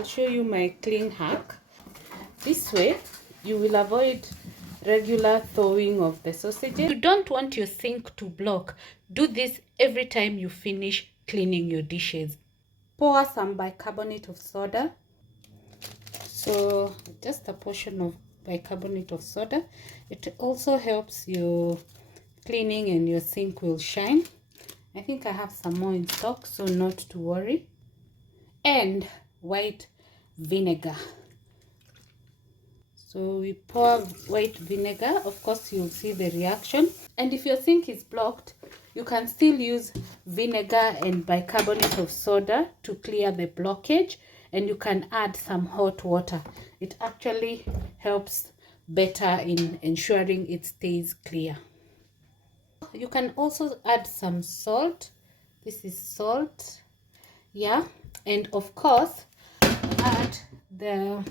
I'll show you my clean hack. This way you will avoid regular thawing of the sausages. You don't want your sink to block. Do this every time you finish cleaning your dishes. Pour some bicarbonate of soda. So just a portion of bicarbonate of soda. It also helps your cleaning and your sink will shine. I think I have some more in stock, so not to worry. And white vinegar. So we pour white vinegar. Of course, you'll see the reaction. And if your sink is blocked, you can still use vinegar and bicarbonate of soda to clear the blockage. And you can add some hot water. It actually helps better in ensuring it stays clear. You can also add some salt. This is salt. Yeah. And of course, add the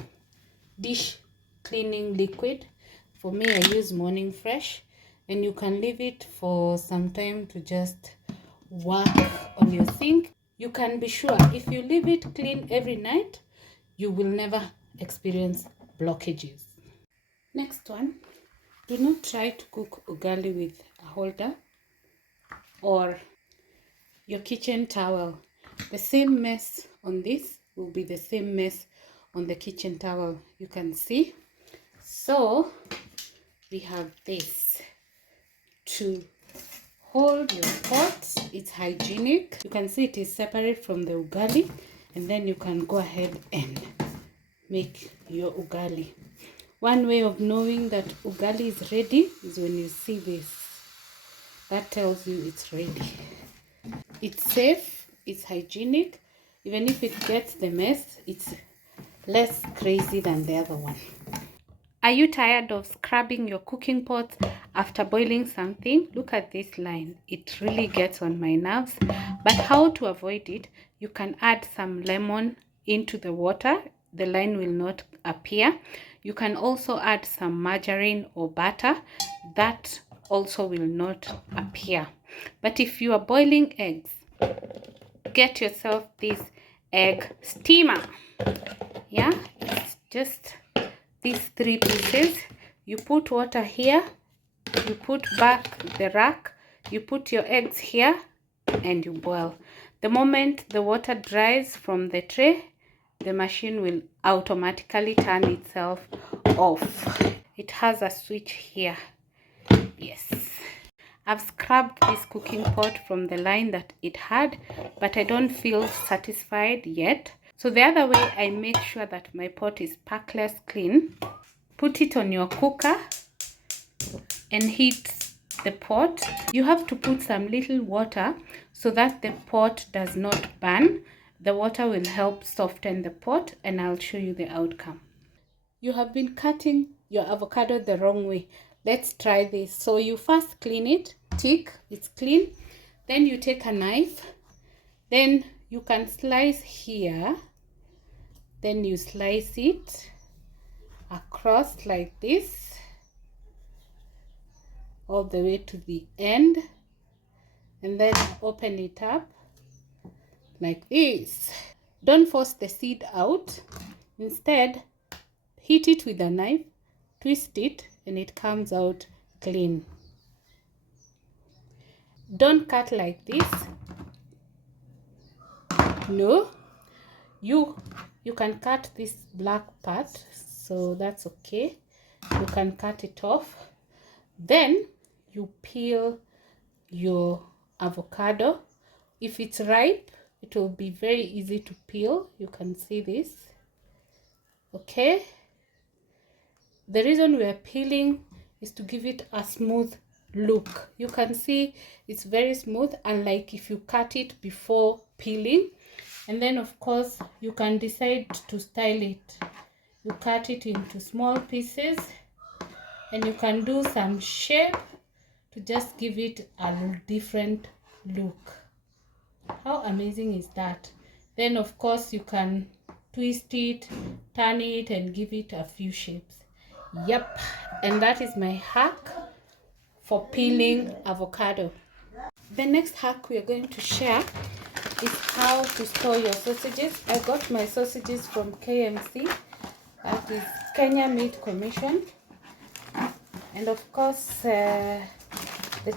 dish cleaning liquid. For me, I use Morning Fresh, and you can leave it for some time to just work on your sink. You can be sure if you leave it clean every night, you will never experience blockages. Next one, do not try to cook ugali with a holder or your kitchen towel. The same mess on this will be the same mess on the kitchen towel. You can see. So we have this to hold your pot. It's hygienic. You can see it is separate from the ugali, and then you can go ahead and make your ugali. One way of knowing that ugali is ready is when you see this. That tells you it's ready. It's safe, it's hygienic. Even if it gets the mess, it's less crazy than the other one. Are you tired of scrubbing your cooking pots after boiling something? Look at this line. It really gets on my nerves. But how to avoid it? You can add some lemon into the water. The line will not appear. You can also add some margarine or butter. That also will not appear. But if you are boiling eggs, get yourself this egg steamer. Yeah, it's just these 3 pieces. You put water here, you put back the rack, you put your eggs here, and you boil. The moment the water dries from the tray, the machine will automatically turn itself off. It has a switch here. Yes. I've scrubbed this cooking pot from the line that it had, but I don't feel satisfied yet. So the other way I make sure that my pot is packless clean, put it on your cooker and heat the pot. You have to put some little water so that the pot does not burn. The water will help soften the pot, and I'll show you the outcome. You have been cutting your avocado the wrong way. Let's try this. So you first clean it, tick, it's clean. Then you take a knife, then you can slice here, then you slice it across like this, all the way to the end, and then open it up like this. Don't force the seed out. Instead, hit it with a knife, twist it, and it comes out clean. Don't cut like this. No, you can cut this black part, so that's okay. You can cut it off. Then you peel your avocado. If it's ripe, it will be very easy to peel. You can see this. Okay. The reason we are peeling is to give it a smooth look. You can see it's very smooth, unlike if you cut it before peeling. And then of course you can decide to style it. You cut it into small pieces, and you can do some shape to just give it a different look. How amazing is that? Then of course you can twist it, turn it, and give it a few shapes. Yep, and that is my hack for peeling avocado. The next hack we are going to share is how to store your sausages. I got my sausages from KMC, that is Kenya Meat Commission, and of course the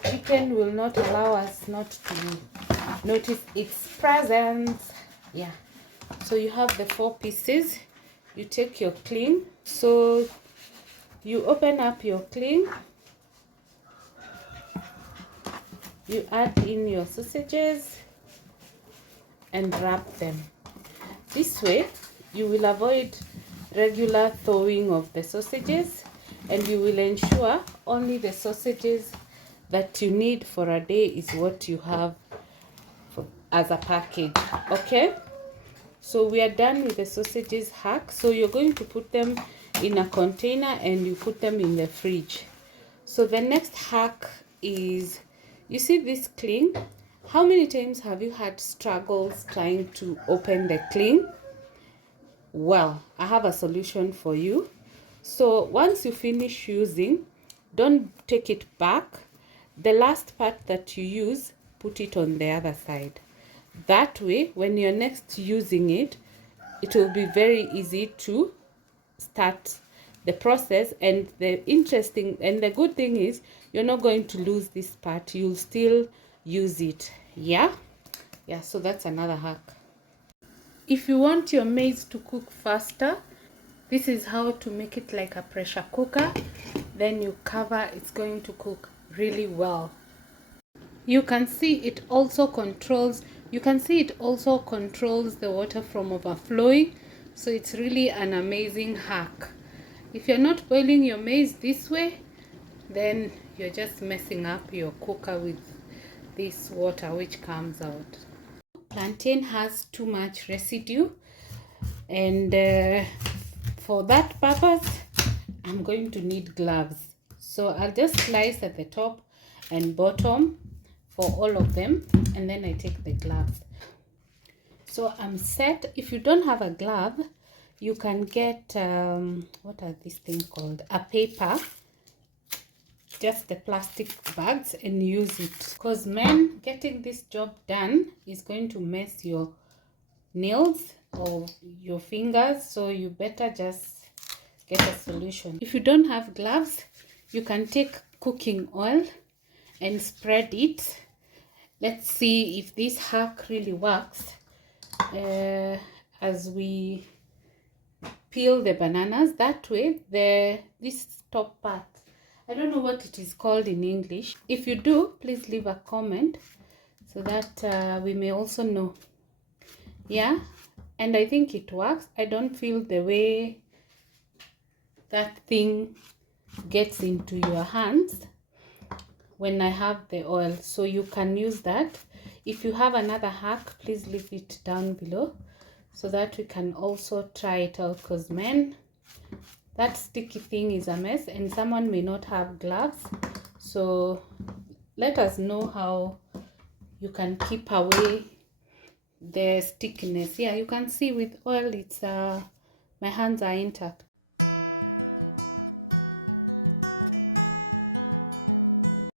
chicken will not allow us not to notice its presence. Yeah, so you have the 4 pieces. You take your cling, so you open up your cling, you add in your sausages and wrap them. This way you will avoid regular thawing of the sausages, and you will ensure only the sausages that you need for a day is what you have as a package. Okay, so we are done with the sausages hack. So you're going to put them in a container and you put them in the fridge. So the next hack is, you see this cling? How many times have you had struggles trying to open the cling? Well, I have a solution for you. So once you finish using, don't take it back. The last part that you use, put it on the other side. That way, when you're next using it, it will be very easy to start the process. And the interesting and the good thing is, you're not going to lose this part. You'll still use it. Yeah, so that's another hack. If you want your maize to cook faster, this is how to make it like a pressure cooker. Then you cover, it's going to cook really well. You can see it also controls the water from overflowing. So it's really an amazing hack. If you're not boiling your maize this way, then you're just messing up your cooker with this water which comes out. Plantain has too much residue, and for that purpose I'm going to need gloves. So I'll just slice at the top and bottom for all of them, and then I take the gloves. So I'm set. If you don't have a glove, you can get what are these things called, a paper, just the plastic bags, and use it, because men, getting this job done is going to mess your nails or your fingers, so you better just get a solution. If you don't have gloves, you can take cooking oil and spread it. Let's see if this hack really works. As we peel the bananas, that way this top part, I don't know what it is called in English. If you do, please leave a comment so that we may also know. Yeah, and I think it works. I don't feel the way that thing gets into your hands when I have the oil, so you can use that. If you have another hack, please leave it down below so that we can also try it out, because men, that sticky thing is a mess, and someone may not have gloves. So let us know how you can keep away the stickiness. Yeah, you can see with oil, it's my hands are intact.